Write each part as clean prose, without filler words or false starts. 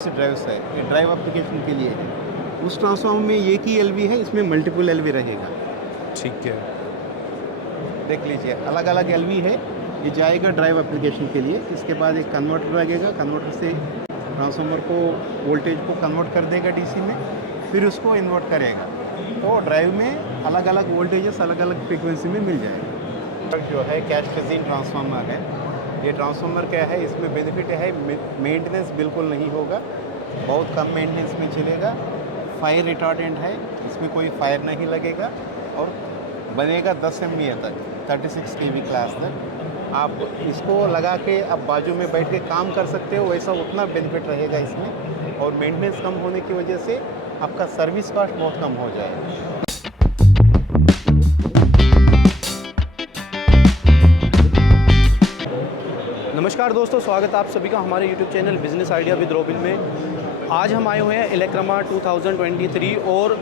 से ड्राइव्स है, ये ड्राइव एप्लीकेशन के लिए है। उस ट्रांसफार्मर में एक ही एलवी है, इसमें मल्टीपल एलवी रहेगा। ठीक है। देख लीजिए, अलग अलग एलवी है। ये जाएगा ड्राइव एप्लीकेशन के लिए। इसके बाद एक कन्वर्टर लगेगा, कन्वर्टर से ट्रांसफार्मर को वोल्टेज को कन्वर्ट कर देगा डीसी में, फिर उसको इन्वर्ट करेगा। तो ड्राइव में अलग अलग वोल्टेजेस अलग अलग फ्रीक्वेंसी में मिल जाएगा। जो है कैश फिजिंग ट्रांसफार्मर है। ये ट्रांसफार्मर क्या है, इसमें बेनिफिट है मेंटेनेंस बिल्कुल नहीं होगा, बहुत कम मेंटेनेंस में चलेगा। फायर रिटार्डेंट है, इसमें कोई फायर नहीं लगेगा और बनेगा 10 MVA तक, 36 kV क्लास तक। आप इसको लगा के आप बाजू में बैठ के काम कर सकते हो, वैसा उतना बेनिफिट रहेगा इसमें। और मेंटेनेंस कम होने की वजह से आपका सर्विस कॉस्ट बहुत कम हो जाएगा। नमस्कार दोस्तों, स्वागत है आप सभी का हमारे YouTube channel business idea with robin में। आज हम आए हुए हैं इलेक्ट्रमा 2023 और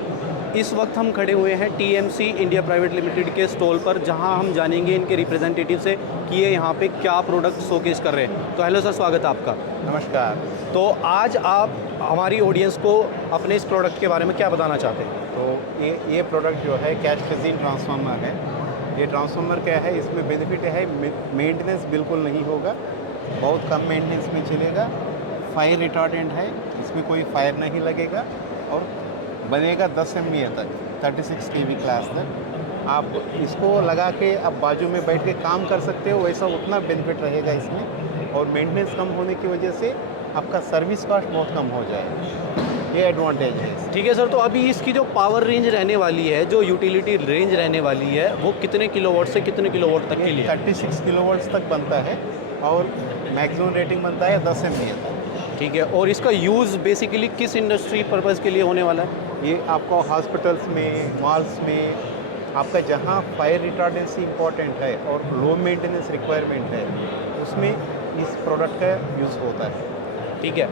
इस वक्त हम खड़े हुए हैं TMC इंडिया प्राइवेट लिमिटेड के स्टॉल पर, जहां हम जानेंगे इनके रिप्रेजेंटेटिव से कि ये यहाँ पे क्या प्रोडक्ट शोकेस कर रहे हैं। तो हेलो सर, स्वागत है आपका। नमस्कार। तो आज आप हमारी ऑडियंस को अपने इस प्रोडक्ट के बारे में क्या बताना चाहते हैं? तो ये प्रोडक्ट जो है कैश फिजिंग ट्रांसफार्मर है। ये ट्रांसफार्मर क्या है, इसमें बेनिफिट है मेंटेनेंस बिल्कुल नहीं होगा, बहुत कम मेंटेनेंस में चलेगा। फायर रिटार्डेंट है, इसमें कोई फायर नहीं लगेगा और बनेगा 10 MVA तक, 36 kV क्लास तक। आप इसको लगा के आप बाजू में बैठ के काम कर सकते हो, वैसा उतना बेनिफिट रहेगा इसमें। और मेंटेनेंस कम होने की वजह से आपका सर्विस कॉस्ट बहुत कम हो जाएगा। ये एडवांटेज है। ठीक है सर, तो अभी इसकी जो पावर रेंज रहने वाली है, जो यूटिलिटी रेंज रहने वाली है, वो कितने किलोवाट से कितने किलोवाट तक के लिए? 36 किलोवाट तक बनता है और मैक्सिमम रेटिंग बनता है 10 MVA तक। ठीक है, और इसका यूज़ बेसिकली किस इंडस्ट्री पर्पज़ के लिए होने वाला है? ये आपको हॉस्पिटल्स में, मॉल्स में, आपका जहाँ फायर रिटार्डेंसी इंपॉर्टेंट है और लो मेंटेनेंस रिक्वायरमेंट है, उसमें इस प्रोडक्ट का यूज़ होता है। ठीक है,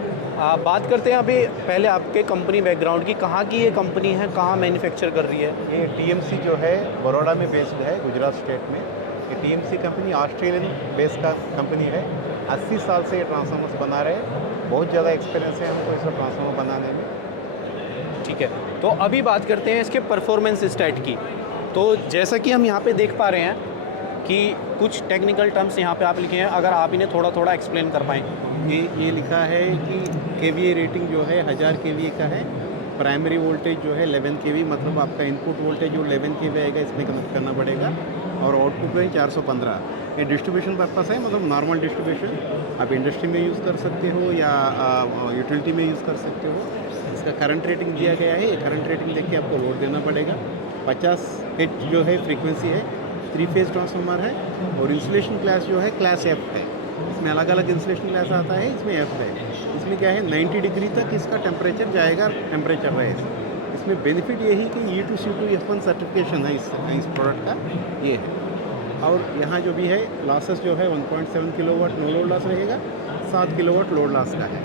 बात करते हैं अभी पहले आपके कंपनी बैकग्राउंड की। कहाँ की ये कंपनी है, कहाँ मैन्युफैक्चर कर रही है? ये TMC जो है बड़ौदा में बेस्ड है, गुजरात स्टेट में। ये TMC कंपनी ऑस्ट्रेलियन बेस्ड का कंपनी है। 80 साल से ये ट्रांसफार्मर्स बना रहे हैं। बहुत ज़्यादा एक्सपीरियंस है हमको इस ट्रांसफार्मर बनाने में। ठीक है, तो अभी बात करते हैं इसके परफॉर्मेंस स्टैट की। तो जैसा कि हम यहाँ पे देख पा रहे हैं कि कुछ टेक्निकल टर्म्स यहाँ पे आप लिखे हैं, अगर आप इन्हें थोड़ा थोड़ा एक्सप्लेन कर पाएँ। ये लिखा है कि KVA रेटिंग जो है 1000 KVA का है। प्राइमरी वोल्टेज जो है 11 KV, मतलब आपका इनपुट वोल्टेज जो 11 KV आएगा इसमें कनेक्ट करना पड़ेगा। और आउटपुट में 415। ये डिस्ट्रीब्यूशन पर्पस है, मतलब नॉर्मल डिस्ट्रीब्यूशन। आप इंडस्ट्री में यूज़ कर सकते हो या यूटिलिटी में यूज़ कर सकते हो। इसका करंट रेटिंग दिया गया है। ये करंट रेटिंग देख के आपको लोड देना पड़ेगा। 50 Hz जो है फ्रीक्वेंसी है। 3 फेज ट्रांसफार्मर है और इंसुलेशन क्लास जो है क्लास F है। इसमें अलग अलग इंसुलेशन क्लास आता है, इसमें F है। इसमें क्या है, 90 डिग्री तक इसका टेम्परेचर जाएगा, टेम्परेचर रहेगा। इसमें बेनिफिट यही कि E2 C2 F1 सर्टिफिकेशन है इस प्रोडक्ट का, ये है। और यहाँ जो भी है लॉसेस जो है 1.7 किलोवाट नो लोड लॉस रहेगा, 7 किलोवाट लोड लॉस का है।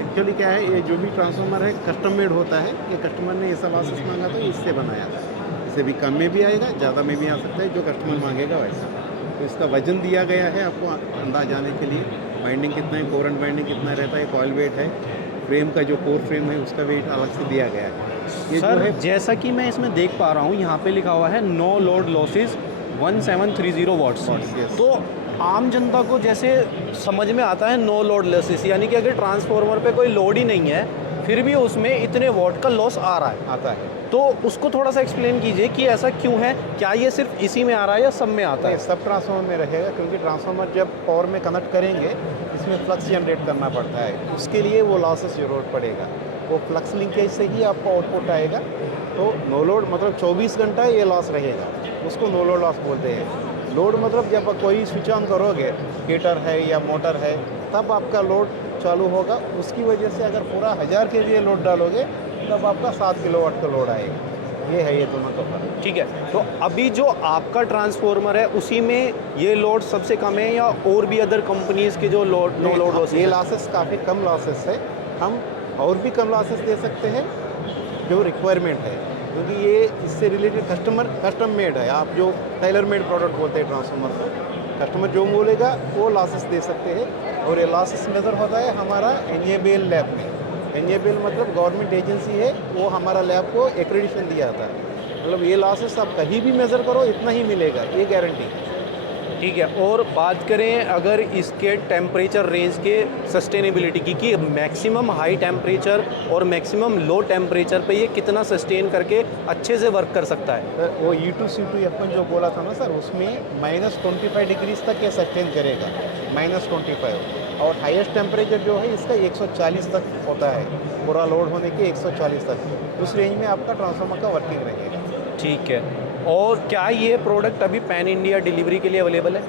एक्चुअली क्या है, ये जो भी ट्रांसफार्मर है कस्टम मेड होता है। ये कस्टमर ने ऐसा लॉसेस मांगा था, इससे बनाया था। इससे भी कम में भी आएगा, ज़्यादा में भी आ सकता है, जो कस्टमर मांगेगा वैसा। तो इसका वजन दिया गया है आपको अंदाज आने के लिए। बाइंडिंग कितना है, कोर एंड बाइंडिंग कितना रहता है, कॉइल वेट है, फ्रेम का जो कोर फ्रेम है उसका वेट अलग से दिया गया है। ये सर जो है, जैसा कि मैं इसमें देख पा रहा हूँ, यहाँ पे लिखा हुआ है no load losses 1730 watts. yes। तो आम जनता को जैसे समझ में आता है नो लोड लॉसेस, यानी कि अगर ट्रांसफार्मर पे कोई लोड ही नहीं है फिर भी उसमें इतने वाट का लॉस आ रहा है, आता है। तो उसको थोड़ा सा एक्सप्लेन कीजिए कि ऐसा क्यों है। क्या ये सिर्फ इसी में आ रहा है या सब में आता ये है? सब ट्रांसफार्मर में रहेगा, क्योंकि ट्रांसफार्मर जब पावर में कनेक्ट करेंगे इसमें फ्लक्स जनरेट करना पड़ता है। उसके लिए वो लॉसेस जरूरत पड़ेगा। वो फ्लक्स लिंकेज से ही आपको आउटपुट आएगा। तो नो लोड मतलब 24 घंटा ये लॉस रहेगा, उसको नो लोड लॉस बोलते हैं। लोड मतलब जब कोई स्विच ऑन करोगे, हीटर है या मोटर है, तब आपका लोड चालू होगा। उसकी वजह से अगर पूरा 1000 KVA लोड डालोगे तब आपका 7 किलोवाट का लोड आएगा। ये है ये दोनों का फर्क। ठीक है, तो अभी जो आपका ट्रांसफार्मर है उसी में ये लोड सबसे कम है या और भी अदर कंपनीज़ के जो लोड नो लोड लॉसेस? ये लॉसेस काफ़ी कम लॉसेस है। हम और भी कम लॉसेस दे सकते हैं जो रिक्वायरमेंट है, क्योंकि ये इससे रिलेटेड कस्टम मेड है। आप जो टेलर मेड प्रोडक्ट बोलते हैं ट्रांसफार्मर को, कस्टमर जो बोलेगा वो लॉसेस दे सकते हैं। और ये लॉसेस मेजर होता है हमारा NABL लैब में। एनेबल मतलब गवर्नमेंट एजेंसी है, वो हमारा लैब को एक्रेडिशन दिया था। मतलब ये लॉसेस आप कहीं भी मेज़र करो इतना ही मिलेगा, ये गारंटी। ठीक है। और बात करें अगर इसके टेम्परेचर रेंज के सस्टेनेबिलिटी की कि मैक्सिमम हाई टेम्परेचर और मैक्सिमम लो टेम्परेचर पे ये कितना सस्टेन करके अच्छे से वर्क कर सकता है। सर वो E2C2 अपन जो बोला था ना सर, उसमें -25 डिग्रीज तक ये सस्टेन करेगा, -25। और हाईएस्ट टेम्परेचर जो है इसका 140 तक होता है, पूरा लोड होने के 140 तक। उस रेंज में आपका ट्रांसफार्मर का वर्किंग रहेगा। ठीक है। और क्या ये प्रोडक्ट अभी पैन इंडिया डिलीवरी के लिए अवेलेबल है?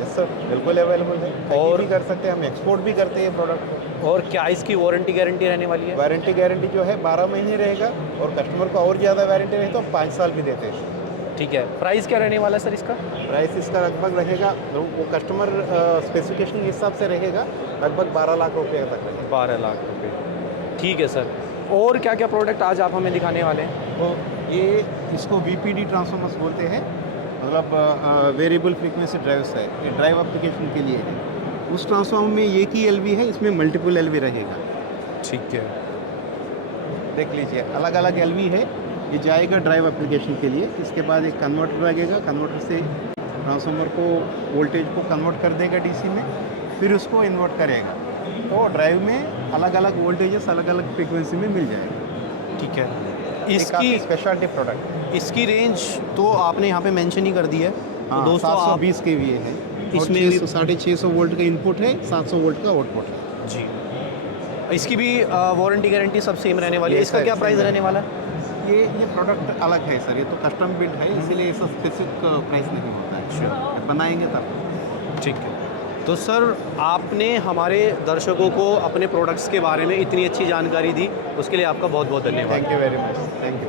यस सर, बिल्कुल अवेलेबल है। और और भी कर सकते हैं, हम एक्सपोर्ट भी करते हैं प्रोडक्ट को। और क्या इसकी वारंटी गारंटी रहने वाली है? वारंटी गारंटी जो है 12 महीने रहेगा, और कस्टमर को और ज़्यादा वारंटी रहे तो हम 5 साल भी देते हैं। ठीक है। प्राइस क्या रहने वाला है सर इसका? प्राइस इसका लगभग रहेगा, वो कस्टमर स्पेसिफिकेशन के हिसाब से रहेगा, लगभग 12 लाख रुपये तक रहेगा। 12 लाख रुपये। ठीक है सर। और क्या क्या प्रोडक्ट आज आप हमें दिखाने वाले हैं? तो ये इसको VPD ट्रांसफार्मर्स बोलते हैं, मतलब वेरिएबल फ्रीक्वेंसी ड्राइव्स है, ये ड्राइव एप्लीकेशन के लिए है। उस ट्रांसफार्मर में एक ही LV है, इसमें मल्टीपल LV रहेगा। ठीक है। देख लीजिए, अलग अलग LV है, ये जाएगा ड्राइव एप्लीकेशन के लिए। इसके बाद एक कन्वर्टर लगेगा, कन्वर्टर से ट्रांसफार्मर को वोल्टेज को कन्वर्ट कर देगा DC में, फिर उसको इन्वर्ट करेगा। तो ड्राइव में अलग अलग वोल्टेजेस अलग अलग फ्रीक्वेंसी में मिल जाएगा। ठीक है। इसकी स्पेशलिटी प्रोडक्ट। इसकी रेंज तो आपने यहाँ पे मेंशन ही कर दी है। तो हाँ, दोस्तों आप 720 kVA है, इसमें इसमें भी 650 वोल्ट का इनपुट है, 700 वोल्ट का आउटपुट है। जी, इसकी भी वारंटी गारंटी सब सेम रहने वाली है। Yes, इसका sir, क्या same प्राइस है। रहने वाला है? ये प्रोडक्ट अलग है सर, ये तो कस्टम बिल्ड है, इसीलिए ऐसा स्पेसिफिक प्राइस नहीं होता है। बनाएंगे तब। ठीक है। तो सर आपने हमारे दर्शकों को अपने प्रोडक्ट्स के बारे में इतनी अच्छी जानकारी दी, उसके लिए आपका बहुत बहुत धन्यवाद। Thank you very much, thank you.